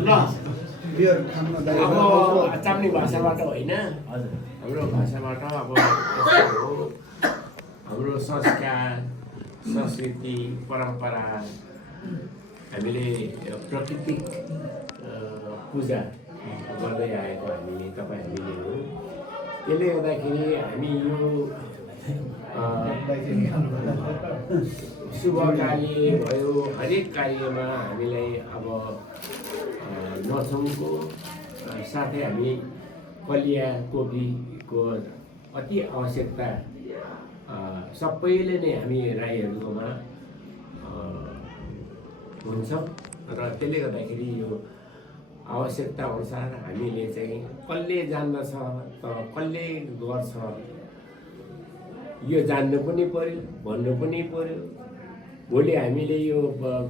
अब चाम्नी भाषाबाट होइन, हाम्रो भाषाबाट अब हाम्रो संस्कार, संस्कृति, परम्परा, हामीले प्राकृतिक पूजा गर्दै आएको हामीले हो। त्यसले गर्दाखेरि हामी यो शुभ कार्य भयो, हरेक कार्यमा हामीलाई अब नछौँको साथै हामी कलिया कोपीको अति आवश्यकता सबैले नै हामी राईहरूकोमा हुन्छ र त्यसले गर्दाखेरि यो आवश्यकता अनुसार हामीले चाहिँ कसले जान्दछ त कसले गर्छ यो जान्नु पनि पर्यो, भन्नु पनि पर्यो। भोलि हामीले यो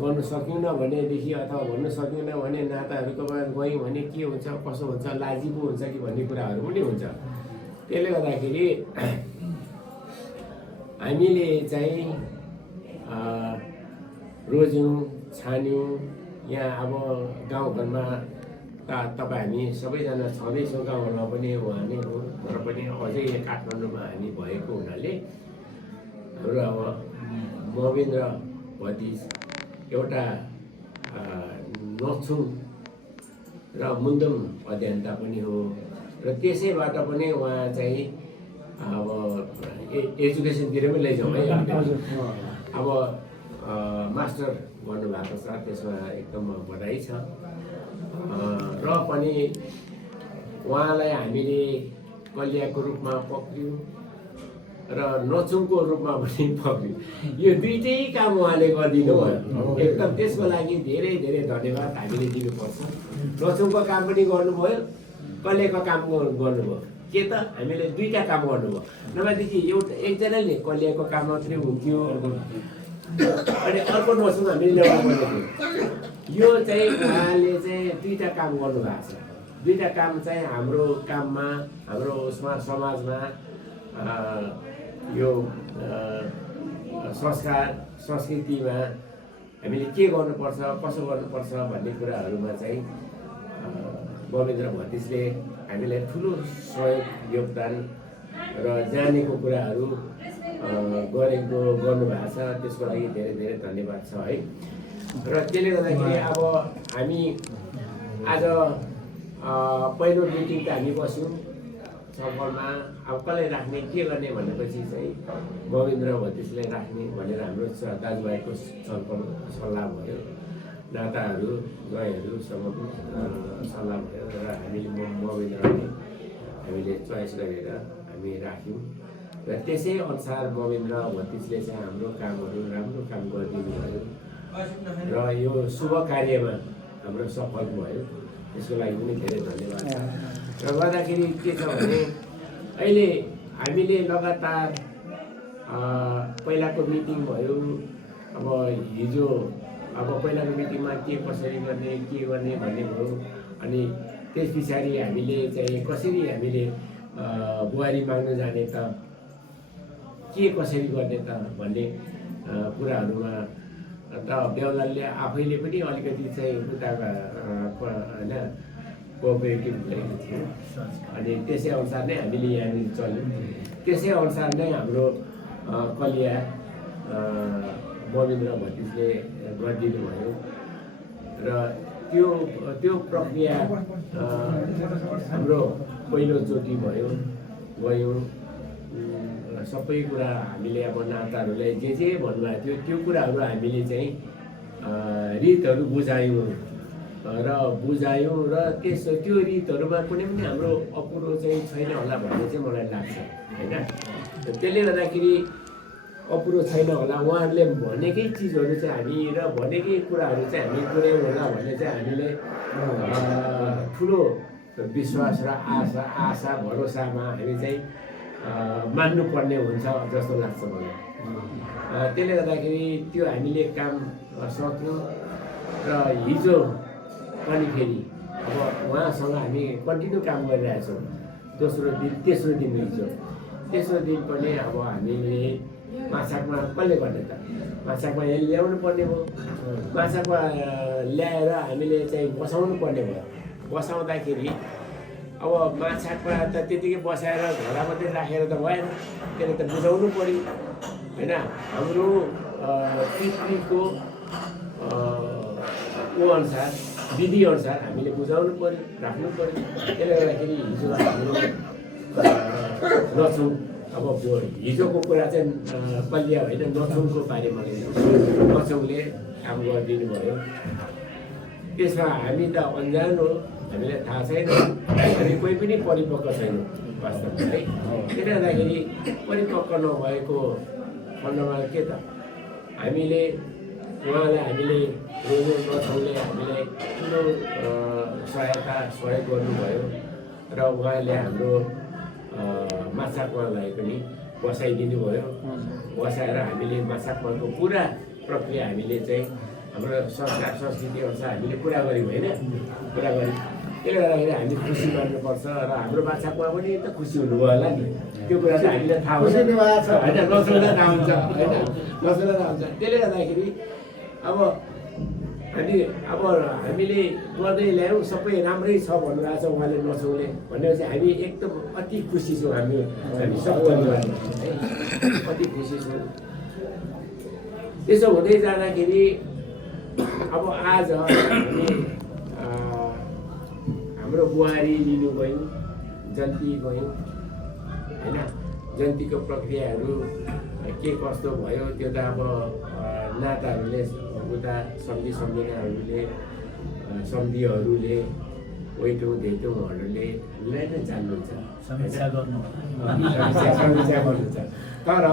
गर्नु सकेनौँ भनेदेखि अथवा भन्नु सकेनौँ भने नाताहरूकोमा गयौँ भने के हुन्छ, कसो हुन्छ, लाजी पो हुन्छ कि भन्ने कुराहरू पनि हुन्छ। त्यसले गर्दाखेरि हामीले चाहिँ रोज्यौँ, छान्यौँ। यहाँ अब गाउँघरमा तपाईँ हामी सबैजना छँदैछौँ, गाउँघरमा पनि उहाँ नै हो, तर पनि अझै काठमाडौँमा हामी भएको हुनाले हाम्रो अब महेन्द्र भतिज एउटा नछुङ र मुन्दुम अध्ययनता पनि हो र त्यसैबाट पनि उहाँ चाहिँ अब एजुकेसनतिर पनि लैजाउँ है। अब मास्टर गर्नुभएको छ, त्यसमा एकदम बधाई छ। र पनि उहाँलाई हामीले कलियाको रूपमा पक्रियौँ र नचुङको रूपमा पनि पक्रियौँ। यो दुईटै काम उहाँले गरिदिनु भयो, एकदम त्यसको लागि धेरै धेरै धन्यवाद हामीले दिनुपर्छ। नचुङको काम पनि गर्नुभयो, कलियाको काम गर्नुभयो। के त हामीले दुईटा काम गर्नुभयो, नभएदेखि एउटा एकजनाले कलियाको काम मात्रै हुन्थ्यो अनि अर्को नचुङ हामीले ल्याउनु पर्ने थियो। यो चाहिँ उहाँले चाहिँ दुईटा काम गर्नुभएको छ। दुईटा काम चाहिँ हाम्रो काममा, हाम्रो उसमा समाजमा यो संस्कार संस्कृतिमा हामीले के गर्नुपर्छ, कसो गर्नुपर्छ भन्ने कुराहरूमा चाहिँ महेन्द्र भतिजले हामीलाई ठुलो सहयोग, योगदान र जानेको कुराहरू गर्नुभएको छ। त्यसको लागि धेरै धेरै धन्यवाद छ है। र त्यसले गर्दाखेरि अब हामी आज पहिलो मिटिङ त हामी बस्यौँ छलफलमा। अब कसलाई राख्ने, के गर्ने भनेपछि चाहिँ महेन्द्र भतिजलाई राख्ने भनेर हाम्रो दाजुभाइको छलफल सल्लाह भयो। नाताहरू गाईहरूसँग सल्लाह भयो र हामीले महेन्द्रले हामीले चोइस गरेर हामी राख्यौँ र त्यसै अनुसार महेन्द्र भतिजले चाहिँ हाम्रो कामहरू राम्रो काम गरिदिनु भयो र यो शुभ कार्यमा हाम्रो सफल भयो। त्यसको लागि पनि धेरै धन्यवाद छ। र गर्दाखेरि के छ भने अहिले हामीले लगातार पहिलाको मिटिङ भयो, अब हिजो अब पहिलाको मिटिङमा के कसरी गर्ने, के गर्ने भन्ने भयो। अनि त्यस पछाडि हामीले चाहिँ कसरी हामीले बुहारी माग्न जाने त, के कसरी गर्ने त भन्ने कुराहरूमा त बेहुलाले आफैले पनि अलिकति चाहिँ उता होइन कोअपरेटिभ गरेको थियो। अनि त्यसै अनुसार नै हामीले यहाँनिर चल्यौँ। त्यसै अनुसार नै हाम्रो कलिया महेन्द्र भतिजले गरिदिनु भयो र त्यो प्रक्रिया हाम्रो पहिलोचोटि भयो, गयौँ। सबै कुरा हामीले अब नाताहरूलाई जे भन्नुभएको थियो त्यो कुराहरू हामीले चाहिँ रीतहरू बुझायौँ र त्यो रीतहरूमा कुनै पनि हाम्रो अपुरो चाहिँ छैन होला भन्ने चाहिँ मलाई लाग्छ होइन। त्यसले गर्दाखेरि अपुरो छैन होला, उहाँहरूले भनेकै चिजहरू चाहिँ हामी र भनेकै कुराहरू चाहिँ हामी पुर्याउँ होला भन्ने चाहिँ हामीले ठुलो विश्वास र आशा भरोसामा हामी चाहिँ मान्नुपर्ने हुन्छ जस्तो लाग्छ मलाई। त्यसले गर्दाखेरि त्यो हामीले काम सक्यौँ र हिजो पनि फेरि अब उहाँसँग हामी कन्टिन्यू काम गरिरहेछौँ। दोस्रो दिन, तेस्रो दिन हिजो, तेस्रो दिन पनि अब हामीले माछाकमा कसले गर्ने त माछाकमा यहाँ ल्याउनु पर्ने भयो माछाकमा ल्याएर हामीले चाहिँ बसाउनु पर्ने भयो बसाउँदाखेरि अब माछाकमा त त्यतिकै बसाएर घोडा मात्रै राखेर त भएन त्यसले त बुझाउनु पऱ्यो होइन हाम्रो पृथ्वीको अनुसार विधिअनुसार हामीले बुझाउनु पऱ्यो राख्नु पऱ्यो त्यसले गर्दाखेरि हिजो हाम्रो नछौँ अब हिजोको कुरा चाहिँ कलिया होइन नछौँको बारेमा नछौँले काम गरिदिनु भयो त्यसमा हामी त अन्जान हो हामीलाई थाहा छैन हामी कोही पनि परिपक्व छैनौँ वास्तवमा है त्यसले गर्दाखेरि परिपक्व नभएको खण्डमा के त हामीले उहाँलाई हामीले रोजो नछौँले हामीलाई ठुलो सहयोग गर्नुभयो र उहाँले हाम्रो माछाकमालाई पनि बसाइदिनु भयो बसाएर हामीले माछाकमाको पुरा प्रक्रिया हामीले चाहिँ हाम्रो संस्कार संस्कृति अनुसार हामीले पुरा गऱ्यौँ होइन पुरा गऱ्यौँ त्यसले गर्दाखेरि हामी खुसी मान्नुपर्छ र हाम्रो माछाकमा पनि त खुसी हुनुभयो होला नि त्यो कुरा चाहिँ हामीलाई थाहा हुन्छ होइन नसोच्दा थाहा हुन्छ होइन नसोच्दा थाहा हुन्छ त्यसले गर्दाखेरि अब हामीले गर्दै ल्यायौँ सबै राम्रै छ भन्नुभएको छ उहाँले नछौँले भनेपछि हामी एकदम अति खुसी छौँ हामी सब परिवारमा है अति खुसी छौँ त्यसो हुँदै जाँदाखेरि अब आज हामी हाम्रो बुहारी लिनु गयौँ जन्ती गयौँ होइन जन्तीको प्रक्रियाहरू के कस्तो भयो त्यो त अब नाताहरूले उता सम्झिनाहरूले सम्धिहरूले ओइटौँ धेटौँहरूले नै जान्नुहुन्छ समीक्षा गर्नुहुन्छ तर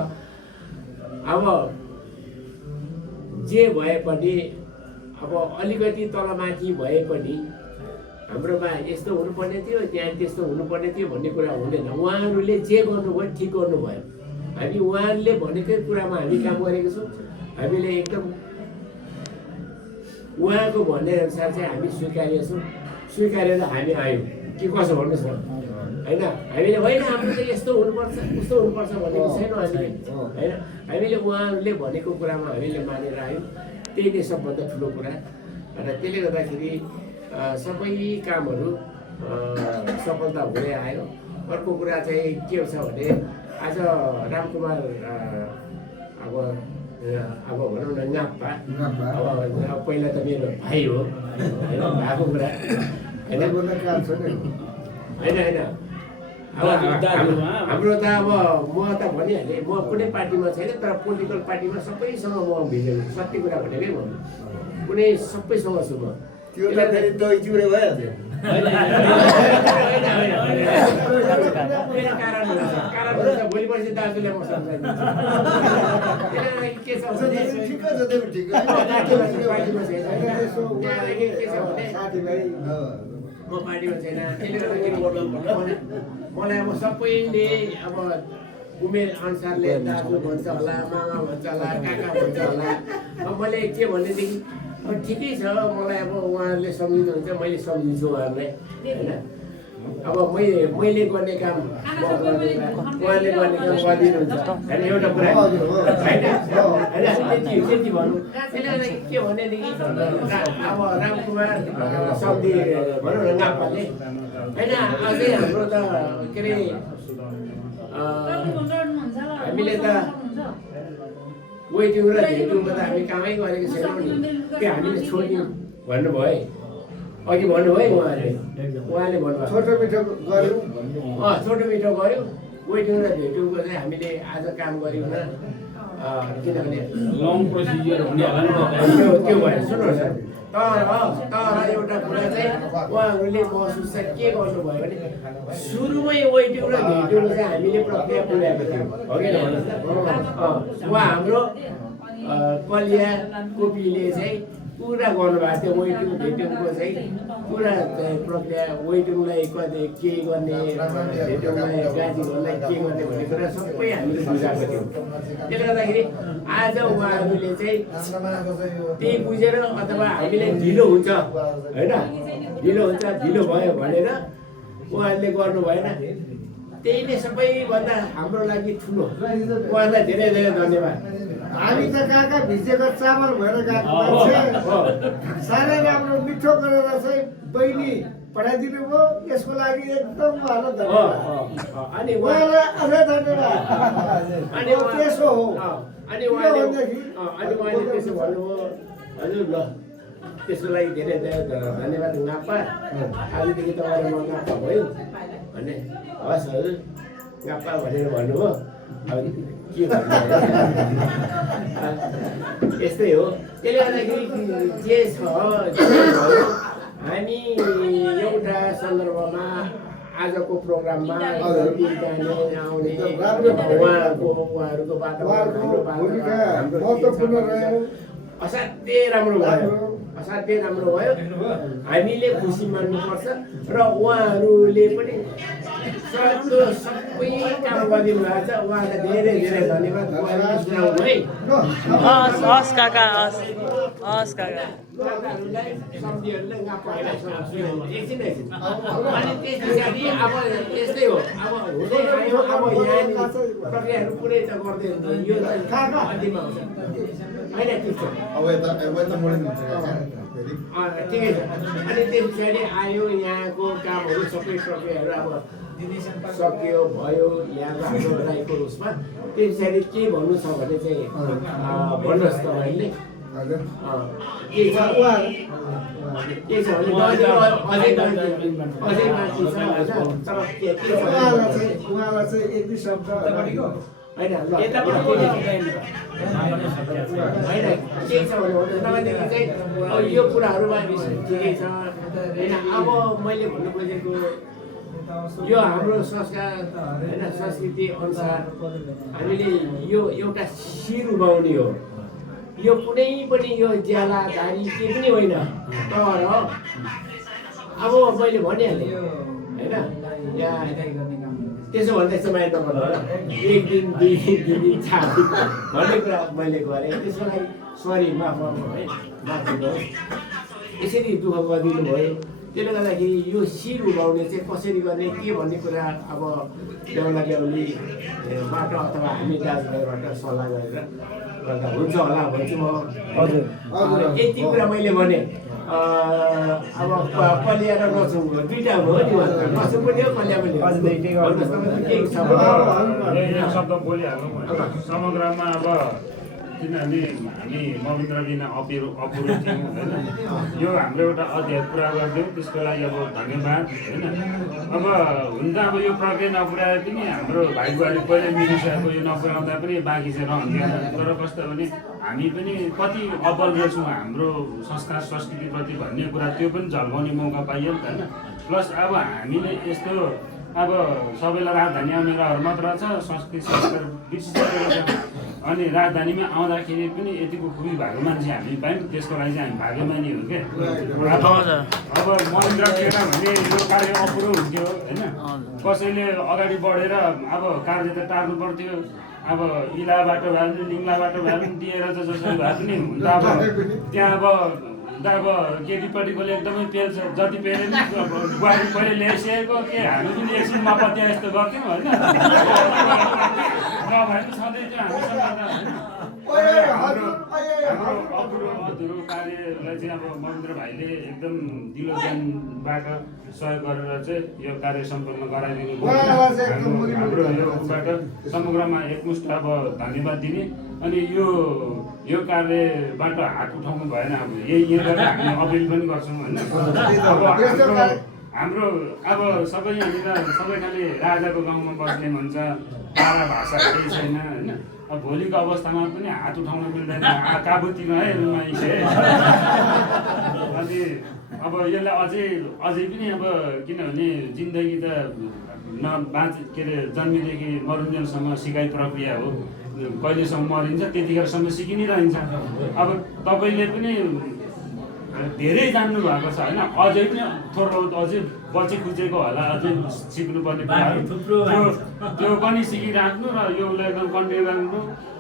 अब जे भए पनि अब अलिकति तलमाथि भए पनि हाम्रोमा यस्तो हुनुपर्ने थियो त्यहाँ त्यस्तो हुनुपर्ने थियो भन्ने कुरा हुँदैन उहाँहरूले जे गर्नुभयो ठिक गर्नुभयो हामी उहाँहरूले भनेकै कुरामा हामी काम गरेको छौँ हामीले एकदम उहाँको भनेअनुसार चाहिँ हामी स्वीकारेर हामी आयौँ के कसो भन्नुहोस् न होइन हामीले होइन हाम्रो चाहिँ यस्तो हुनुपर्छ उस्तो हुनुपर्छ भनेको छैनौँ हामीले होइन हामीले उहाँहरूले भनेको कुरामा हामीले मानेर आयौँ त्यही नै सबभन्दा ठुलो कुरा र त्यसले गर्दाखेरि सबै कामहरू सफलता हुँदै आयो अर्को कुरा चाहिँ के छ भने आज रामकुमार अब भनौँ न नाप्पा अब पहिला त मेरो भाइ हो होइन भएको कुरा होइन हाम्रो त अब म त भनिहालेँ म कुनै पार्टीमा छैन तर पोलिटिकल पार्टीमा सबैसँग म भिजेको सत्य कुरा भनेकै भन्नु कुनै सबैसँग छु म त्यो त फेरि दही चिउरे भइहाल्यो भोलि पर्सि दाजुले म सम्झाइदिन्छु के छ म पार्टीमा छैन त्यसले गर्दाखेरि मलाई अब सबैले अब उमेर अनुसारले दाजु भन्छ होला मामा भन्छ होला काका भन्छ होला अब मैले के भनेदेखि अब ठिकै छ मलाई अब उहाँहरूले सम्झिनुहुन्छ मैले सम्झिन्छु उहाँहरूलाई होइन अब मैले गर्ने काम उहाँले गर्ने काम गरिदिनुहुन्छ होइन एउटा कुरा होइन त्यति भनौँ त्यसले गर्दा के भनेदेखि अब रामकुमार शब्दी भनौँ न नाप्पाले होइन अझै हाम्रो त के अरे हामीले त वेटिङ र भेटिङको त हामी कामै गरेको छैनौँ नि त्यो हामीले छोड्यौँ भन्नुभयो अघि भन्नुभयो उहाँले भन्नुभयो छोटो मिठो गऱ्यौँ छोटो मिठो गऱ्यौँ वेटिङ र भेटिङको चाहिँ हामीले आज काम गऱ्यौँ न किनभने लङ प्रोसिजर हुने त्यो भएर सुन्नुहोस् तर एउटा कुरा चाहिँ उहाँहरूले महसुस चाहिँ के गर्नुभयो भने सुरुमै वेटिङ र भेटिङ चाहिँ हामीले प्रक्रिया पुर्याएको थियौँ हो कि भन्नुहोस् न उहाँ हाम्रो कलिया कोपीले चाहिँ पुरा गर्नुभएको थियो वेटिङ भेटिङको चाहिँ पुरा प्रक्रिया वेटिङलाई कति के गर्ने भेटिङलाई गाजी गर्नलाई के गर्ने भन्ने कुरा सबै हामीले बुझाएको थियौँ त्यसले गर्दाखेरि आज उहाँहरूले चाहिँ त्यही बुझेर अथवा हामीलाई ढिलो हुन्छ होइन ढिलो भयो भनेर उहाँहरूले गर्नु भएन त्यही नै सबैभन्दा हाम्रो लागि ठुलो। उहाँलाई धेरै धेरै धन्यवाद। हामी त कहाँ भिजेको चामल भएर गएको मान्छे साह्रै राम्रो मिठो गरेर चाहिँ बहिनी पठाइदिनु भयो, यसको लागि एकदम उहाँलाई धन्यवाद। अनि उहाँलाई अझै धन्यवाद। अनि त्यसो हो अनि उहाँले त्यसो भन्नुभयो, हजुर ल त्यसको लागि धेरै धेरै धन्यवाद नाप्पा, आजदेखि तपाईँले म नाप्पा भयो भने हस् हजुर नाप्पा भनेर भन्नुभयो। अब के भन्नु, यस्तै हो। त्यसले गर्दाखेरि जे छ हामी एउटा सन्दर्भमा आजको प्रोग्राममा आउने उहाँहरूको वातावरण असाध्यै राम्रो भयो, असाध्यै राम्रो भयो। हामीले खुसी मान्नुपर्छ र उहाँहरूले पनि सक्दो सबै काम गरिदिनु भएको छ। उहाँलाई धेरै धेरै धन्यवाद सुनाउनु है। हस् काका, हस् काका। सब्जीहरूलाई एकछिन अनि त्यस पछाडि अब यस्तै हो। अब हुँदै आयो, अब यहाँनिर प्रक्रियाहरू पुरै त गर्दै यो अन्तिममा आउँछ होइन, ठिक छ ठिकै छ। अनि त्यस पछाडि आयो यहाँको कामहरू सबै प्रक्रियाहरू अब सक्यो भयो यहाँको हाम्रो राईको उसमा। त्यस पछाडि के भन्नु छ भने चाहिँ भन्नुहोस् तपाईँले के छ भने अझै बाँकी छ होइन। तर के छ उहाँलाई चाहिँ एक दुई शब्द होइन के छ भने चाहिँ अब यो कुराहरूमा ठिकै छ होइन। अब मैले भन्नु खोजेको यो हाम्रो संस्कार होइन, संस्कृति अनुसार हामीले यो एउटा शिर उभाउने हो। यो कुनै पनि यो ज्याला धारी के पनि होइन। तर अब मैले भनिहालेँ होइन, यहाँ त्यसो भन्दा चाहिँ माया नगर्नु होला। एक दिन दुई दिन 3 दिन 4 दिन भन्ने कुरा मैले गरेँ। त्यसको लागि सरी, माफ गर्नु है, माफ गर्नुहोस्। यसरी दुःख गरिदिनु भयो। त्यसले गर्दाखेरि यो शिर उभाउने चाहिँ कसरी गर्ने के भन्ने कुरा अब बेहुला बेहुलीबाट अथवा हामी दाजुभाइबाट सल्लाह गरेर गर्दा हुन्छ होला भन्छु म। हजुर यति कुरा मैले भने अब कलिया र नसुङ दुईवटा हो नि, नसुङ पनि हो कलिया पनि हो। केही छ एक शब्द बोलिहालौँ समग्रमा। अब किनभने हामी महेन्द्र बिना अपुरो थियौँ होइन। यो हाम्रो एउटा अध्याय पुरा गरिदिउँ, त्यसको लागि अब धन्यवाद होइन। अब हुन त अब यो प्रक्रिया नपुऱ्याए पनि हाम्रो भाइ बुवाले पहिले मिलिसकेको यो नपुऱ्याउँदा पनि बाँकी चाहिँ रहन्थेन। तर कस्तो भने हामी पनि कति अब्बल रहेछौँ हाम्रो संस्कार संस्कृतिप्रति भन्ने कुरा त्यो पनि झल्काउने मौका पाइयो नि त होइन। प्लस अब हामीले यस्तो अब सबैलाई राजधानी आउने रहर मात्र छ, संस्कृति संस्कार बिर्सिसकेको छ। अनि राजधानीमा आउँदाखेरि पनि यतिको खुबी भएको मान्छे हामी पायौँ, त्यसको लागि चाहिँ हामी भाग्यमानी हो क्या। अब महेन्द्र थिएन भने यो कार्य अपुरो हुन्थ्यो होइन। कसैले अगाडि बढेर अब कार्य त टार्नु पर्थ्यो। अब इला बाटो भए पनि लिङ्ला बाटो भए पनि दिएर त जसरी भए पनि हुन्छ। अब त्यहाँ अब केटीपट्टिकोले एकदमै पेल्छ, जति पेले पनि बुहारी पहिले ल्याइसकेको के हामी पनि एकछिन नपत्या यस्तो गर्थ्यौँ होइन। नभए पनि सधैँ चाहिँ हाम्रो अपुरो अधुरो कार्यलाई चाहिँ अब महेन्द्र भाइले एकदम दिलो ज्ञानबाट सहयोग गरेर चाहिँ यो कार्य सम्पन्न गराइदिनु हाम्रो योबाट समग्रमा एकमुष्ट अब धन्यवाद दिने। अनि यो कार्यबाट हात उठाउनु भएन। अब यही गरेर हामी अपिल पनि गर्छौँ होइन। हाम्रो अब सबै यहाँनिर सबै खालि राजाको गाउँमा बस्ने भन्छ, पारा भाषा केही छैन होइन। अब भोलिको अवस्थामा पनि हात उठाउन मिल्दैन, काबुतिर है रुमाइसे। अनि अब यसलाई अझै पनि अब किनभने जिन्दगी त के अरे जन्मेदेखि मरुन्जेलसम्म सिकाइ प्रक्रिया हो। कहिलेसम्म मरिन्छ त्यतिखेरसम्म सिकि नै रहन्छ। अब तपाईँले पनि धेरै जान्नु भएको छ होइन। अझै पनि थोरै अझै बची खुचेको होला, अझै सिक्नुपर्ने कुराहरू त्यो पनि सिकिराख्नु र योलाई एकदम कन्टिन्यू राख्नु।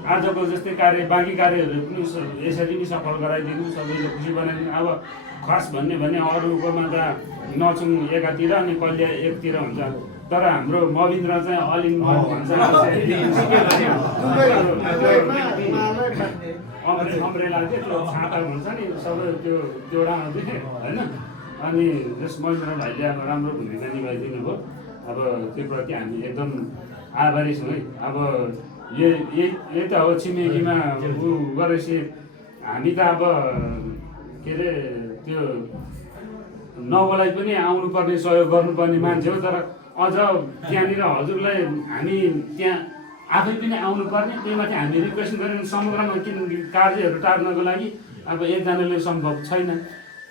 आजको जस्तै बाँकी कार्यहरू पनि यसरी नै सफल गराइदिनु, सबैले खुसी बनाइदिनु। अब खास भन्ने भने अरूकोमा त नचुङ एकातिर अनि कलिया एकतिर हुन्छ। तर हाम्रो मविन्द्र चाहिँ अल इन वान भन्छ अम्ब्रेला चाहिँ त्यो छाता हुन्छ नि सबै त्योडामा चाहिँ होइन। अनि जस महेन्द्र भाइले अब राम्रो भूमिका निभाइदिनु भयो। अब त्यो प्रति हामी एकदम आभारी छौँ है। अब यही त हो छिमेकीमा ऊ गरेपछि हामी त अब के अरे त्यो नवलाई पनि आउनुपर्ने सहयोग गर्नुपर्ने मान्छे हो। तर अझ त्यहाँनिर हजुरलाई हामी त्यहाँ आफै पनि आउनुपर्ने, त्यही माथि हामी रिक्वेस्ट गरेर समग्रमा किन कार्यहरू टार्नको लागि अब एकजनाले सम्भव छैन।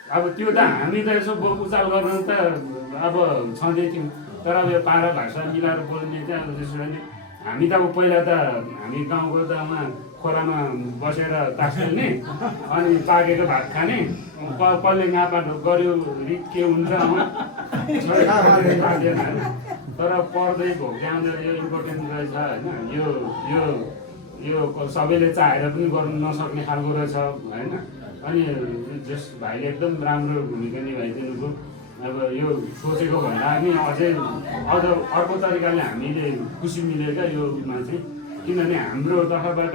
अब त्यो त हामी त यसो बोलुचाल गर्न त अब छँदै थियौँ। तर अब यो पारा भाषा मिलाएर बोल्ने चाहिँ अब त्यसो भने हामी त अब पहिला त हामी गाउँको त खोलामा बसेर तास खेल्ने अनि पाकेको भात खाने, कसले गापा गऱ्यो के हुन्छ तर पढ्दै भोग्याउँदा यो इम्पोर्टेन्ट रहेछ होइन। यो सबैले चाहेर पनि गर्नु नसक्ने खालको रहेछ होइन। अनि जस भाइले एकदम राम्रो भूमिका निभाइदिनु भयो। अब यो सोचेको भन्दा पनि अझ अर्को तरिकाले हामीले खुसी मिलेका योमा चाहिँ, किनभने हाम्रो तर्फबाट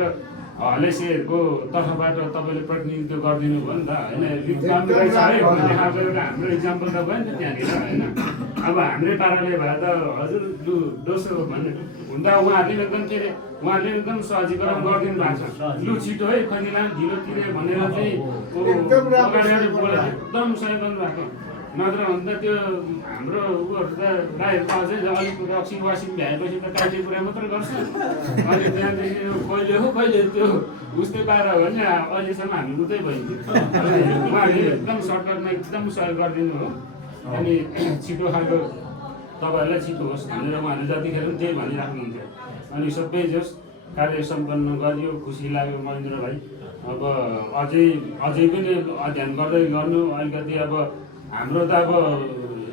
हलेसीहरूको तर्फबाट तपाईँले प्रतिनिधित्व गरिदिनु भयो नि त होइन। राम्रो रहेछ है भन्ने खालको एउटा हाम्रो इक्जाम्पल त भयो नि त त्यहाँनिर होइन। अब हाम्रै पाराले भए त हजुर दोस्रो भन्ने हुन त उहाँहरूले एकदम के अरे उहाँहरूले एकदम सहजीकरण गरिदिनु भएको छ। लु छिटो है खनिला ढिलो तिरे भनेर चाहिँ एकदम सहयोग गर्नुभएको। नत्र भने त त्यो हाम्रो उहरू त राईहरूको अझै अलिक रक्सी वासिङ भ्याएपछि त काइटे कुरा मात्रै गर्छ। अनि त्यहाँदेखि कहिले त्यो उस्तै पाएर हो भने अहिलेसम्म हामी उतै भइन्थ्यो। उहाँहरूले एकदम सर्टकटमा एकदम सहयोग गरिदिनु हो। अनि छिटो खालको तपाईँहरूलाई छिटो होस् भनेर उहाँहरूले जतिखेर पनि त्यही भनिराख्नुहुन्थ्यो। अनि सबै जोस् कार्य सम्पन्न गरियो, खुसी लाग्यो महेन्द्र भाइ। अब अझै पनि अध्ययन गर्दै गर्नु अलिकति। अब हाम्रो त अब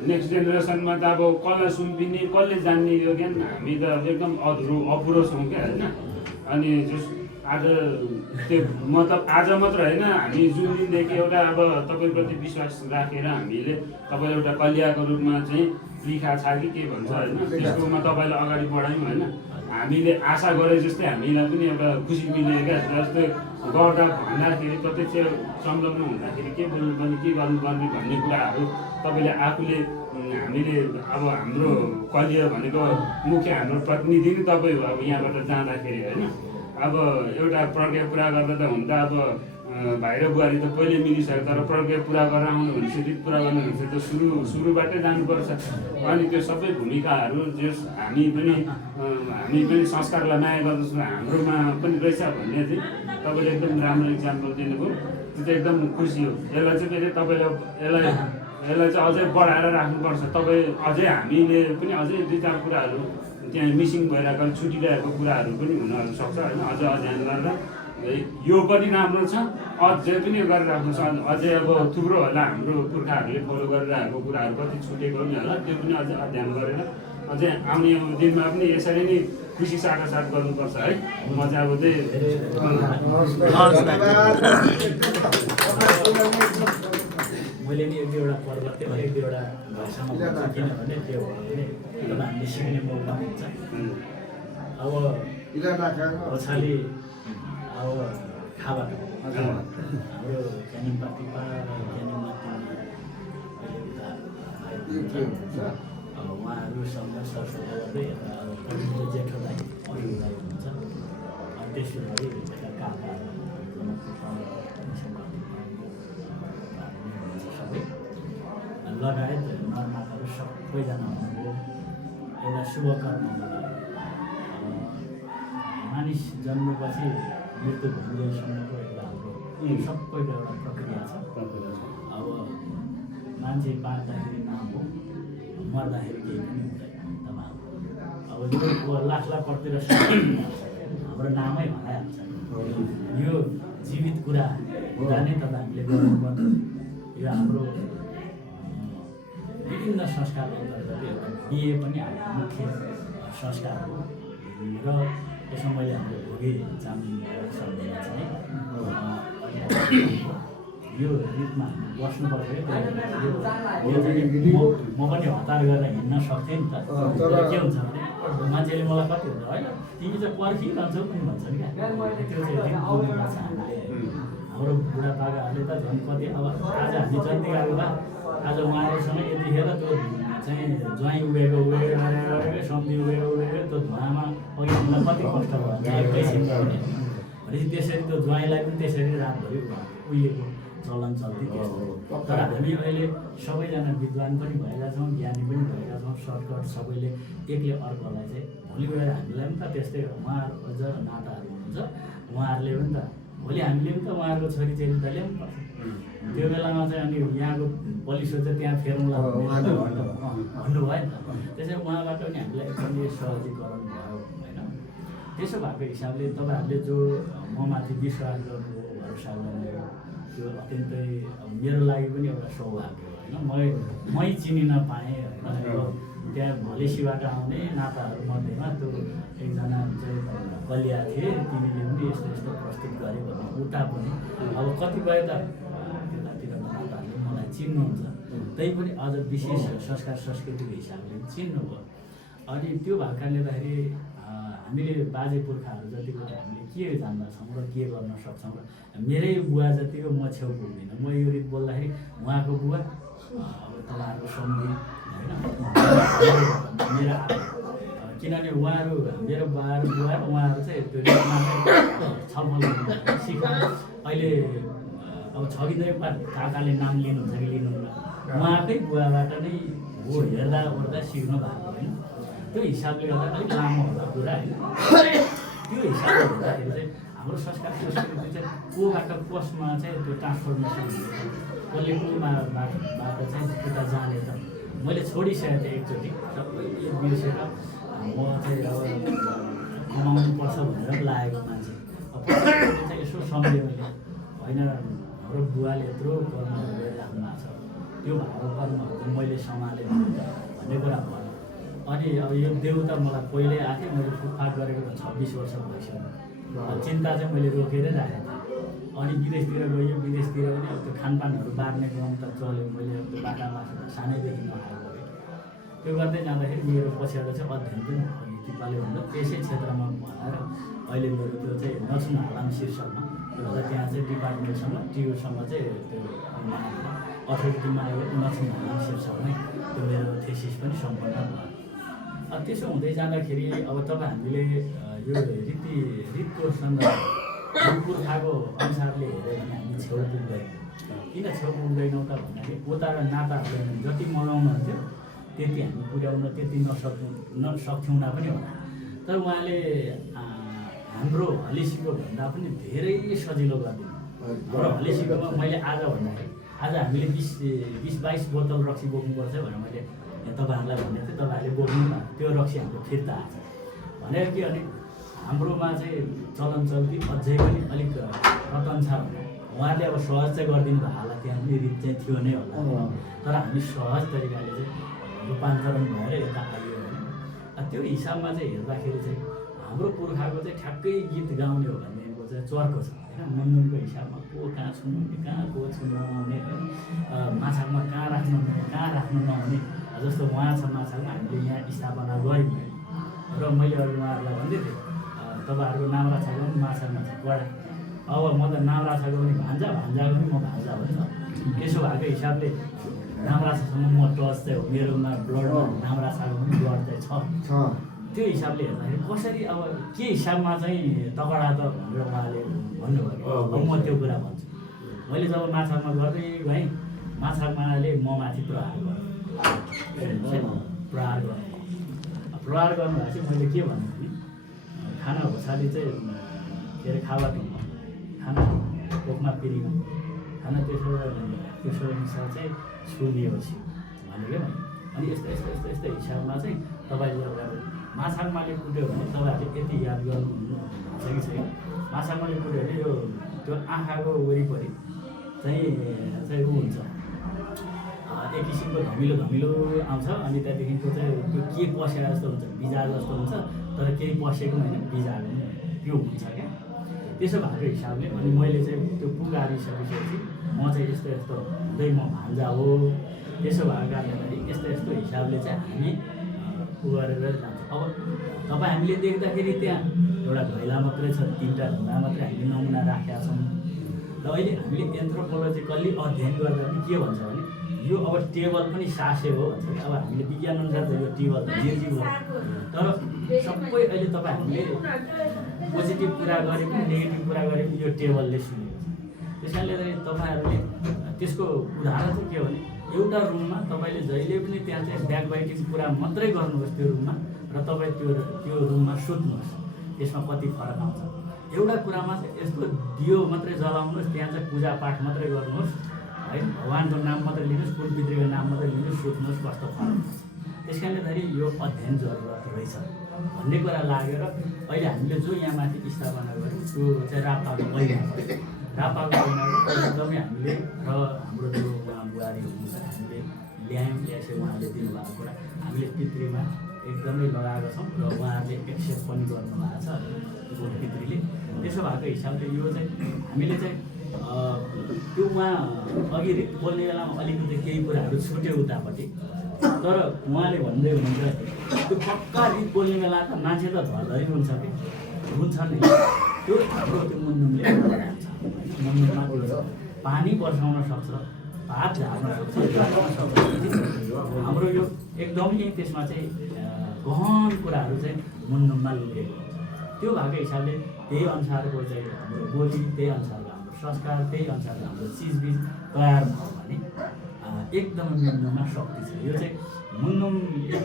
नेक्स्ट जेनेरेसनमा त अब कसलाई सुम्पिने कसले जान्ने यो ज्ञान हामी त एकदम अपुरो छौँ क्या होइन। अनि जस आज त्यो मतलब आज मात्र होइन, हामी जुन दिनदेखि एउटा अब तपाईँप्रति विश्वास राखेर हामीले तपाईँलाई एउटा कलियाको रूपमा चाहिँ लिखा छ कि के भन्छ होइन, त्यसकोमा तपाईँलाई अगाडि बढायौँ होइन। हामीले आशा गरे जस्तै हामीलाई पनि एउटा खुसी मिल्यो क्या। जस्तै गर्दा भन्दाखेरि प्रत्यक्ष संलग्न हुँदाखेरि के बोल्नुपर्ने के गर्नुपर्ने भन्ने कुराहरू तपाईँले आफूले हामीले अब हाम्रो कलिया भनेको मुख्य हाम्रो प्रतिनिधि नै तपाईँ हो। अब यहाँबाट जाँदाखेरि होइन अब एउटा प्रक्रिया पुरा गर्दा त हुन त अब भाइ र बुहारी त पहिले मिलिसक्यो। तर प्रक्रिया पुरा गरेर आउनु भनेपछि रित पुरा गर्नु भनेपछि त सुरुबाटै जानुपर्छ। अनि त्यो सबै भूमिकाहरू जस हामी पनि संस्कारलाई माया गर्दछौँ, हाम्रोमा पनि रहेछ भन्ने चाहिँ तपाईँले एकदम राम्रो इक्जाम्पल दिनुभयो। त्यो चाहिँ एकदम खुसी हो। यसलाई चाहिँ फेरि तपाईँले यसलाई चाहिँ अझै बढाएर राख्नुपर्छ। तपाईँ अझै हामीले पनि अझै 2-4 कुराहरू त्यहाँ मिसिङ भइरहेको छुटिरहेको कुराहरू पनि हुनसक्छ होइन। अझ अध्ययन गरेर यो पनि राम्रो छ, अझै पनि गरेर राख्नु छ। अझै अब थुप्रो होला हाम्रो पुर्खाहरूले फलो गरिरहेको कुराहरू कति छुटेको पनि होला, त्यो पनि अझै अध्ययन गरेर अझै आउने दिनमा पनि यसरी नै खुसी साटासाट गर्नुपर्छ है। म चाहिँ अब चाहिँ मैले नि एक दुईवटा पर्व थियो, एक दुईवटा भाषामा भन्छ, किनभने त्यो भने एकदम हामीले सिक्ने मौका हुन्छ। अब पछाडि अब खाबा हाम्रो क्यानिङ पार्टीमा र क्यानिङमा अब उहाँहरूसँग सरसल्लाह गर्दै अब जेठो दाइ अरू दाइ हुनुहुन्छ। अनि त्यसपछि यता काकाहरू सबै लगायत निर्माताहरू सबैजना हुनुभयो। एउटा शुभ कर्म मानिस जन्मेपछि मृत्यु भइन्जेलसम्मको एउटा हाम्रो सबैको एउटा प्रक्रिया छ। अब मान्छे बाँच्दाखेरि नाम हो, मर्दाखेरि केही पनि हुँदैन। तपाईँहरू अब लाख प्रतिर हाम्रो नामै भनाइहाल्छ। यो जीवित कुरा हुँदा नै तपाईँ हामीले गर्नुपर्छ। यो हाम्रो विभिन्न संस्कार अन्तर्गत एउटा बिहे पनि हाम्रो मुख्य संस्कार हो। र यसमा मैले हाम्रो भोगे चामलिङ सम्झना चाहिँ यो रितमा बस्नुपर्छ यो चाहिँ म पनि हतार गरेर हिँड्न सक्थेँ नि त। तर के हुन्छ भने मान्छेले मलाई कति हुन्छ होइन तिमी चाहिँ पर्खिरहन्छौ पनि भन्छ नि क्या, त्यो चाहिँ रित बुझ्नुपर्छ हामीले। हाम्रो बुढापाकाहरूले त झन् कति अब आज हामी जति गएको भए आज उहाँहरूसँग यतिखेर त्यो चाहिँ ज्वाइँ उभेको सम्झी उभेको त्यो धुवामा अघि हामीलाई कति कष्ट भयो एकैछिनमा पनि। भनेपछि त्यसरी त्यो ज्वाइँलाई पनि त्यसरी रातभरि उहिलेको चलन चल्ती त्यस्तो। तर हामी अहिले सबैजना विद्वान पनि भएका छौँ, ज्ञानी पनि भएका छौँ, सर्टकट सबैले एकले अर्कोलाई चाहिँ भोलि गएर हामीलाई पनि त त्यस्तै उहाँहरू अझ नाताहरू हुनुहुन्छ, उहाँहरूले पनि त भोलि हामीले पनि त उहाँहरूको छोरीचेली त ल्याउनु पर्छ। त्यो बेलामा चाहिँ अनि यहाँको पलिसो चाहिँ त्यहाँ फेर्नुला भन्नुभयो नि त। त्यसरी उहाँबाट पनि हामीलाई एकदमै सहजीकरण भयो होइन। त्यसो भएको हिसाबले तपाईँहरूले जो ममाथि विश्वास गर्नुभयो, भरोसा गर्नुभयो, त्यो अत्यन्तै मेरो लागि पनि एउटा सौभाग्य हो होइन। मै चिनिन पाएँ होइन। त्यहाँ भोलिसीबाट आउने नाताहरू मध्येमा त्यो एकजना चाहिँ कलिया थिए, तिमीले पनि यस्तो यस्तो प्रस्तुत गरे भने उता पनि अब कतिपय त त्यतातिर नाताहरूले मलाई चिन्नुहुन्छ, त्यही पनि अझ विशेष संस्कार संस्कृतिको हिसाबले चिन्नुभयो। अनि त्यो भएको कारणले गर्दाखेरि हामीले बाजे पुर्खाहरू जतिको हामीले के जान्दछौँ र के गर्न सक्छौँ र मेरै बुवा जतिको म छेउ पुग्दिनँ। म यो रित बोल्दाखेरि उहाँको बुवा अब तपाईँहरूको सम्झि होइन मेरो किनभने उहाँहरू मेरो बुवाहरू उहाँहरू चाहिँ त्यो रितमा छलफल सिक्नु अहिले अब छगिँदैमा काकाले नाम लिनुहुन्छ कि लिनुहुन्न, उहाँकै बुवाबाट नै हो हेर्दा ओर्दा सिक्नु भएको होइन। त्यो हिसाबले गर्दा अलिक लामो होला कुरा होइन। त्यो हिसाबले हुँदाखेरि चाहिँ हाम्रो संस्कार संस्कृति चाहिँ कोबाट कोसमा चाहिँ त्यो ट्रान्सफर्मेसन हुन्छ। कसले कोबाट चाहिँ त्यता जाने त मैले छोडिसकेको थिएँ एकचोटि सबै बिर्सेर म चाहिँ अब कमाउनु पर्छ भनेर पनि लागेको मान्छे। अब चाहिँ यसो सम्झेँ मैले होइन हाम्रो बुवाले यत्रो कर्महरू गरिराख्नु भएको छ, त्यो भएको कर्महरू चाहिँ मैले सम्हालेँ भन्ने कुरा भयो। अनि अब यो देउता मलाई पहिल्यै आएको थियो, मैले फुटफाट गरेको त 26 वर्ष भइसक्यो। चिन्ता चाहिँ मैले रोकेरै राखेको थिएँ। अनि विदेशतिर गयो, विदेशतिर पनि अब त्यो खानपानहरू बार्ने क्रम त चल्यो। मैले त्यो बाटा मासु त सानैदेखि नखाएको थिएँ। त्यो गर्दै जाँदाखेरि मेरो पछाडि चाहिँ अध्ययन पनि अघि किपाले भन्दा त्यसै क्षेत्रमा भएर अहिले मेरो त्यो चाहिँ नछुन हालाम शीर्षकमा र त्यहाँ चाहिँ डिपार्टमेन्टसँग टियुसम्म चाहिँ त्यो अथोरिटीमा नछुन हालाम शीर्षकमै त्यो मेरो थेसिस पनि सम्पन्न भयो। अब त्यसो हुँदै जाँदाखेरि अब तपाईँ हामीले यो रितको सन्दर्भ पुर्खाको अनुसारले हेऱ्यो भने हामी छेउ पुग्दैनौँ। किन छेउ पुग्दैनौँ त भन्दाखेरि पोता र नाताहरूले जति मगाउनुहुन्थ्यो त्यति हामी पुर्याउन त्यति सक्थ्यौँ पनि होला। तर उहाँले हाम्रो हलिसीको भन्दा पनि धेरै सजिलो गरिदिनु। र हलिसीकोमा मैले आज भन्दाखेरि आज हामीले 20-22 बोतल रक्सी बोक्नुपर्छ भनेर मैले तपाईँहरूलाई भनेको थिएँ, तपाईँहरूले बोक्नु न, त्यो रक्सी हाम्रो फिर्ता आएको छ भनेर के भने हाम्रोमा चाहिँ चलन चल्ती अझै पनि अलिक रतन छ भने उहाँले अब सहज चाहिँ गरिदिनु भयो होला, त्यहाँ पनि रित चाहिँ थियो नै होला। तर हामी सहज तरिकाले चाहिँ रूपान्तरण भएर यता आइयो भने त्यो हिसाबमा चाहिँ हेर्दाखेरि चाहिँ हाम्रो पुर्खाको चाहिँ ठ्याक्कै गीत गाउने हो भनेको चाहिँ चर्को छ होइन। मुन्नुनको हिसाबमा को कहाँ छुनुहुने, कहाँ को छुनु नहुने, माछामा कहाँ राख्नु नहुने, जस्तो उहाँ छ माछामा हामीले यहाँ स्थापना गऱ्यौँ र मैले अरू उहाँहरूलाई भन्दै थिएँ तपाईँहरूको नामराछाको पनि माछा गरे। अब म त नामराछाको पनि भान्जाको पनि म भान्जा हो नि त। त्यसो भएको हिसाबले नामराछासँग म टच चाहिँ हो, मेरोमा ब्लडमा नामराछाको पनि ब्लड चाहिँ छ। त्यो हिसाबले हेर्दाखेरि कसरी अब के हिसाबमा चाहिँ तगडा त भनेर उहाँले भन्नुभयो। अब म त्यो कुरा भन्छु। मैले जब माछामा गर्दै गएँ, माछामाले म माथि प्रहार गर्नुभएको चाहिँ मैले के भन्नु भने खाना होसाले चाहिँ के अरे खावा टुङ्गो खाना कोखमा पिरिमा खाना त्यसो अनुसार चाहिँ छुलिएपछि भनेको भने अनि यस्तो हिसाबमा चाहिँ तपाईँले एउटा माछामाले कुट्यो भने तपाईँहरूले यति याद गर्नु छ कि छैन। माछामाले कुट्यो भने यो त्यो आँखाको वरिपरि चाहिँ ऊ हुन्छ, एक किसिमको धमिलो आउँछ। अनि त्यहाँदेखिको चाहिँ त्यो के पसेर जस्तो हुन्छ, बिजा जस्तो हुन्छ, तर केही पसेको होइन, बिजाको त्यो हुन्छ क्या। त्यसो भएको हिसाबले अनि मैले चाहिँ त्यो पुगारिसकेपछि म म चाहिँ यस्तो यस्तो हुँदै म भान्जा हो, त्यसो भएको कारणले यस्तो यस्तो हिसाबले चाहिँ हामी उ गरेर जान्छ। अब तपाईँ हामीले देख्दाखेरि त्यहाँ एउटा घैला मात्रै छ, 3टा ढुङ्गा मात्रै हामीले नमुना राखेका छौँ। र अहिले हामीले एन्थ्रोपोलोजिकल्ली अध्ययन गर्दा पनि के भन्छ भने यो अब टेबल पनि सासे हो भन्छ। अब हामीले विज्ञान अनुसार त यो टेबल निर्जीव हो, तर सबै अहिले तपाईँ हामीले पोजिटिभ कुरा गरे पनि नेगेटिभ कुरा गरे पनि यो टेबलले सुनेको छ। त्यस कारणले गर्दा तपाईँहरूले त्यसको उदाहरण चाहिँ के हो भने एउटा रुममा तपाईँले जहिले पनि त्यहाँ चाहिँ ब्याक बाइटिङ कुरा मात्रै गर्नुहोस् त्यो रुममा, र तपाईँ त्यो रुममा सुत्नुहोस्, त्यसमा कति फरक आउँछ। एउटा कुरामा चाहिँ यस्तो दियो मात्रै जलाउनुहोस्, त्यहाँ चाहिँ पूजापाठ मात्रै गर्नुहोस् है, भगवान्को नाम मात्रै लिनुहोस्, कुलपितृको नाम मात्रै लिनुहोस्, सुत्नुहोस्, कस्तो फरक हुन्छ। त्यस कारणले गर्दाखेरि यो अध्ययन जरुरत रहेछ भन्ने कुरा लागेर अहिले हामीले जो यहाँ माथि स्थापना गऱ्यौँ त्यो चाहिँ रापाको ऐना हो। रापाको ऐनाको एकदमै हामीले र हाम्रो जो उहाँ बुहारी हुनुहुन्छ हामीले ल्यायौँ, ल्याएपछि उहाँले दिनुभएको कुरा हामीले पितृमा एकदमै लगाएको छौँ र उहाँहरूले एक्सेप्ट पनि गर्नुभएको छ पितृले। त्यसो भएको हिसाबले यो चाहिँ हामीले चाहिँ त्यो उहाँ अघि बोल्ने बेलामा अलिकति केही कुराहरू छुट्यो उतापट्टि, तर उहाँले भन्दै हुनुहुन्छ त्यो पक्का रित बोल्ने बेला त मान्छे त धरधरी हुन्छ कि हुन्छ नि, त्यो हाम्रो त्यो मुन्नुमले हुन्छ। मुन्नुममा पानी बर्साउन सक्छ, भात झार्न सक्छ, हाम्रो यो एकदमै त्यसमा चाहिँ गहन कुराहरू चाहिँ मुन्नुममा लुकेको हुन्छ। त्यो भएको हिसाबले त्यही अनुसारको चाहिँ हाम्रो बोली, त्यही अनुसारको हाम्रो संस्कार, त्यही अनुसारको हाम्रो चिजबिज तयार भयो भने एकदमै मुन्नुममा शक्ति छ। यो चाहिँ मुन्नुम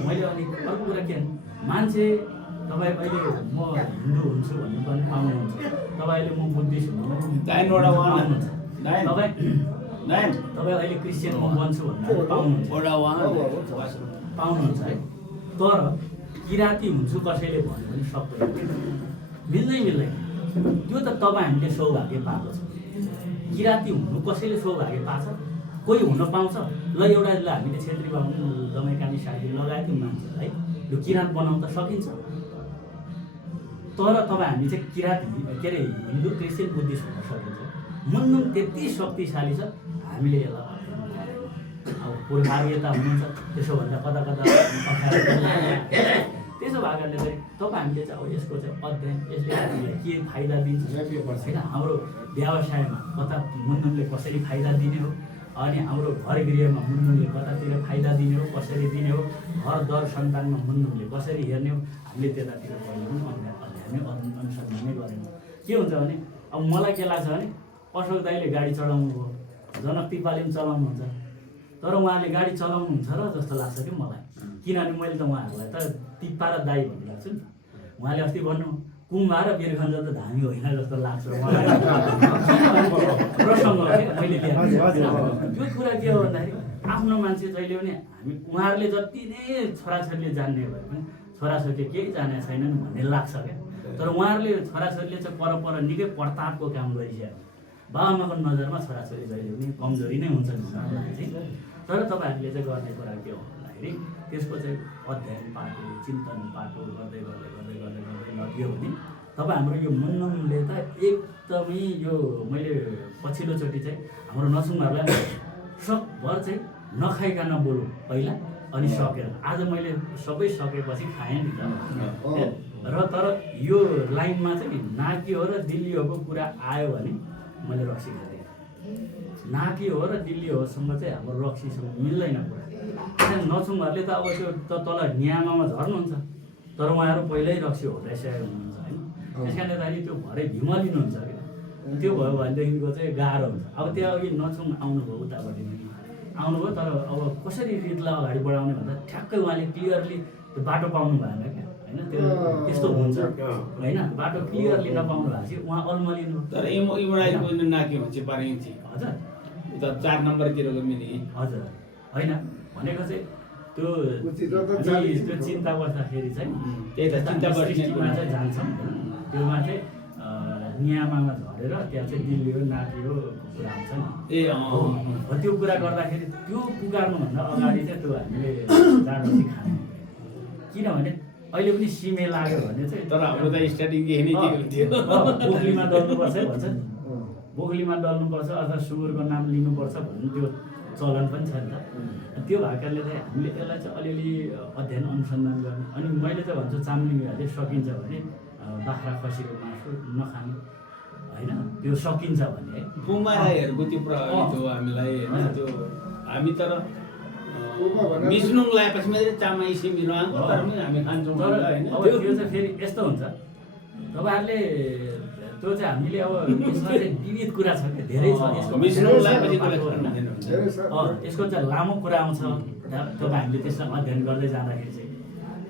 मैले अलिक अर्को कुरा के मान्छे तपाईँ अहिले म हिन्दू हुन्छु भन्नु पनि पाउनुहुन्छ, तपाईँले म बुद्धिस्ट भन्नु पनि पाउनुहुन्छ, तपाईँ अहिले क्रिस्चियन म बन्छु भन्नु पाउनुहुन्छ है। तर किराँती हुन्छु कसैले भन्यो भने सक्दैन, मिल्दैन। त्यो त तपाईँ हामीले सौभाग्य पाएको छ। किराँती हुनु कसैले सौभाग्य पाएको छ, कोही हुन पाउँछ। ल एउटा हामीले छेत्री बाहुन दमाई कामी साथी लगाएको थियौँ मान्छेलाई, यो किराँत बनाउन त सकिन्छ। तर तपाईँ हामी चाहिँ किराँती के अरे हिन्दू क्रिस्चियन बुद्धिस्ट हुन सकिन्छ। मुन्नुम त्यति शक्तिशाली छ, हामीले यसलाई अब पुर्खाहरू यता हुनुहुन्छ त्यसो भन्दा कता त्यसो भएको कारणले चाहिँ तपाईँ हामीले चाहिँ अब यसको चाहिँ अध्ययन यसले हामीलाई के फाइदा दिन्छ होइन, हाम्रो व्यवसायमा कता मुन्नुमले कसरी फाइदा दिने हो, अनि हाम्रो घर गृहमा मुन्नुमले कतातिर फाइदा दिने हो, कसरी दिने हो, घर दर सन्तानमा मुन्नुमले कसरी हेर्ने हो, हामीले त्यतातिर पहिले पनि अनुसन्धान नै गरेनौँ। के हुन्छ भने अब मलाई के लाग्छ भने अशोक दाइले गाडी चलाउनु भयो, जनक तिपाले पनि चलाउनुहुन्छ, तर उहाँले गाडी चलाउनुहुन्छ र जस्तो लाग्छ कि मलाई, किनभने मैले त उहाँहरूलाई त तिप्पा र दाई भन्ने लाग्छु नि त। उहाँले अस्ति भन्नु कुम्भा र वीरगञ्ज त धामी होइन जस्तो लाग्छ मलाई प्रसङ्ग मैले त्यो कुरा के हो भन्दाखेरि आफ्नो मान्छे जहिले पनि हामी उहाँहरूले जति नै छोराछोरीले जान्ने भए पनि छोराछोरीले केही जाने छैनन् भन्ने लाग्छ क्या। तर उहाँहरूले छोराछोरीले चाहिँ पर निकै प्रतापको काम गरिसक्यो। बाबाआमाको नजरमा छोराछोरी जहिले पनि कमजोरी नै हुन्छ चाहिँ। तर तपाईँहरूले चाहिँ गर्ने कुरा के हो भन्दाखेरि त्यसको चाहिँ अध्ययन पाटो चिन्तन पाटो गर्दै लग्यो भने तपाईँ हाम्रो यो मुन्नुमले त एकदमै यो मैले पछिल्लोचोटि चाहिँ हाम्रो नसुङहरूलाई सकभर चाहिँ नखाइकन बोलौँ पहिला अनि सकेर, आज मैले सबै सकेपछि खाएँ नि त। र तर यो लाइनमा चाहिँ नाकी हो र दिल्ली होको कुरा आयो भने मैले रक्सी खाँदैन। नाकी हो र दिल्ली होसँग चाहिँ हाम्रो रक्सीसँग मिल्दैन कुरा। नसुङहरूले त अब त्यो तल नियामामा झर्नुहुन्छ, तर उहाँहरू पहिल्यै रक्सी होटाइसकेको हुनुहुन्छ होइन। त्यस कारणले गर्दाखेरि त्यो भरे भीमा लिनुहुन्छ क्या, त्यो भयो भनेदेखिको चाहिँ गाह्रो हुन्छ। अब त्यहाँ अघि नसुङ आउनुभयो उतापट्टि आउनुभयो, तर अब कसरी रितलाई अगाडि बढाउने भन्दा ठ्याक्कै उहाँले क्लियरली त्यो बाटो पाउनु भएन क्या होइन, त्यो त्यस्तो हुन्छ होइन। बाटो क्लियरली नपाउनु भएको चाहिँ उहाँ अल्मलिनु। तर इमराइलको नाके भन्छ पारिन्छ हजुर उता 4 नम्बरतिरको मिली हजुर होइन भनेको चाहिँ त्यो चिन्ता बस्दाखेरि चाहिँ त्यही त चिन्ता बस्तीमा चाहिँ जान्छौँ, त्योमा चाहिँ नियामामा झरेर त्यहाँ चाहिँ दिल्ली हो नाकी हो कुरा हुन्छ नि। त्यो कुरा गर्दाखेरि त्यो पुकार्नुभन्दा अगाडि चाहिँ त्यो हामीले जाँडसी खाने, किनभने अहिले पनि सिमे लाग्यो भने चाहिँ तर हाम्रो त स्टार्टिङ देखि नै के हुन्थ्यो पोखरीमा दल्नुपर्छ भन्छ नि। बोगलीमा डल्नुपर्छ अथवा सुँगुरको नाम लिनुपर्छ भन्ने त्यो चलन पनि छ नि त। त्यो भएकाले चाहिँ हामीले यसलाई चाहिँ अलिअलि अध्ययन अनुसन्धान गर्ने। अनि मैले चाहिँ भन्छु चाम्लिङहरूले सकिन्छ भने बाख्रा खसीको मासु नखाने होइन, त्यो सकिन्छ भने है। पुमा राईहरूको त्यो प्रभावित हो हामीलाई होइन, त्यो हामी तर मिस्नुङ लगाएपछि मात्रै चामा सिमी नआएको तर पनि हामी खान्छौँ तर होइन। अब त्यो चाहिँ फेरि यस्तो हुन्छ, तपाईँहरूले त्यो चाहिँ हामीले अब यसमा चाहिँ विविध कुरा छ क्या, धेरै छ यसको। मिस्नुङ लगाएपछि कसले होइन? खाँदैन हुन्छ। धेरै छ। यसको चाहिँ लामो कुरा आउँछ तब हामीले त्यसलाई अध्ययन गर्दै जाँदाखेरि चाहिँ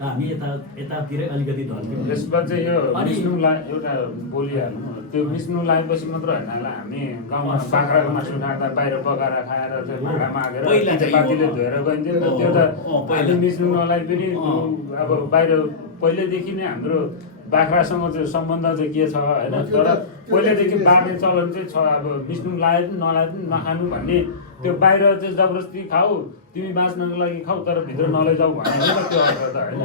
हामी यतातिरै अलिकति ढल्क्यौँ। त्यसमा चाहिँ यो अनि- मिस्नुलाई एउटा बोलिहाल्नु, त्यो मिस्नु लगाएपछि मात्र होइन होला, हामी गाउँमा बाख्राको मासु खाँदा बाहिर पकाएर खाएर चाहिँ भाँडा मागेर पहिला चाहिँ पातीले यो- धोएर गइन्थ्यो नि त। त्यो त पहिला। अहिले मिस्नु नलाई पनि अब बाहिर पहिल्यैदेखि नै हाम्रो बाख्रासँग चाहिँ सम्बन्ध चाहिँ के छ होइन, तर पहिल्यैदेखि बाँड्ने चलन चाहिँ छ। अब मिस्नु लाए पनि नलाए पनि नखानु भन्ने, त्यो बाहिर चाहिँ जबरजस्ती खाऊ तिमी बाँच्नको लागि खाऊ तर भित्र नलैजाऊ भन्ने हो नि त त्यो अर्थ त होइन।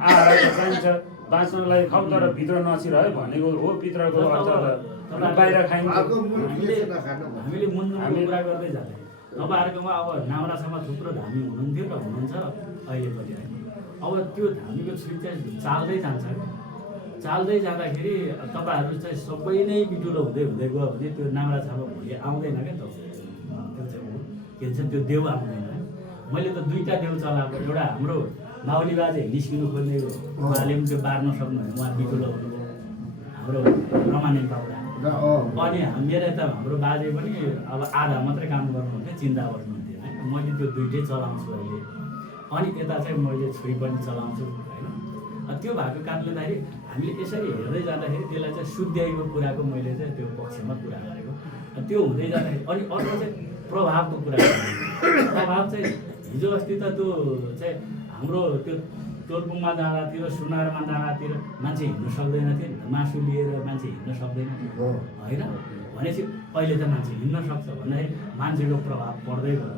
आहार चाहिन्छ बाँच्नको लागि खाऊ तर भित्र नछिर है भनेको हो भित्रको अर्थ त। बाहिर खाइन्छ अर्को मुलुक के छ नखानु भन्ने। हामीले मुन्दुमको कुरा गर्दै जाँदै तपाईँहरूकोमा अब नाउरासम्म थुप्रो धामी हुनुहुन्थ्यो र हुनुहुन्छ अहिले पनि होइन। अब त्यो धामीको छुरी चाहिँ चाल्दै जान्छ क्या। चाल्दै जाँदाखेरि तपाईँहरू चाहिँ सबै नै बिटुलो हुँदै हुँदै गयो भने त्यो नाउरासम्म भोलि आउँदैन क्या त। त्यो चाहिँ हो के भन्छ त्यो देउ आउँदैन। मैले त दुईवटा देउ चलाएको, एउटा हाम्रो माउली बाजे निस्किनु खोज्ने उहाँले पनि त्यो बार्न सक्नुहुन्न, उहाँ बिटुलो हुनुभयो हाम्रो रमाने बाबुरा। अनि मेरो त हाम्रो बाजे पनि अब आधा मात्रै काम गर्नुहुन्थ्यो, चिन्ता गर्नुहुन्थ्यो होइन। मैले त्यो दुइटै चलाउँछु अहिले। अनि यता चाहिँ मैले छुरी पनि चलाउँछु होइन। त्यो भएको कारणले गर्दाखेरि हामीले यसरी हेर्दै जाँदाखेरि त्यसलाई चाहिँ शुद्धिको कुराको मैले चाहिँ त्यो पक्षमा कुरा गरेको। त्यो हुँदै जाँदाखेरि अनि अर्को चाहिँ प्रभावको कुरा गरेको। प्रभाव चाहिँ हिजो अस्ति त त्यो चाहिँ हाम्रो त्यो टोलपुङमा जाँदातिर सुनारमा जाँदातिर मान्छे हिँड्नु सक्दैन थियो नि त, मासु लिएर मान्छे हिँड्न सक्दैन थियो होइन। भनेपछि अहिले त मान्छे हिँड्न सक्छ भन्दाखेरि मान्छेको प्रभाव पर्दै गयो,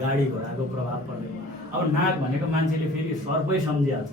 गाडी घोडाको प्रभाव पर्दै गयो। अब नाग भनेको मान्छेले फेरि सर्पै सम्झिहाल्छ।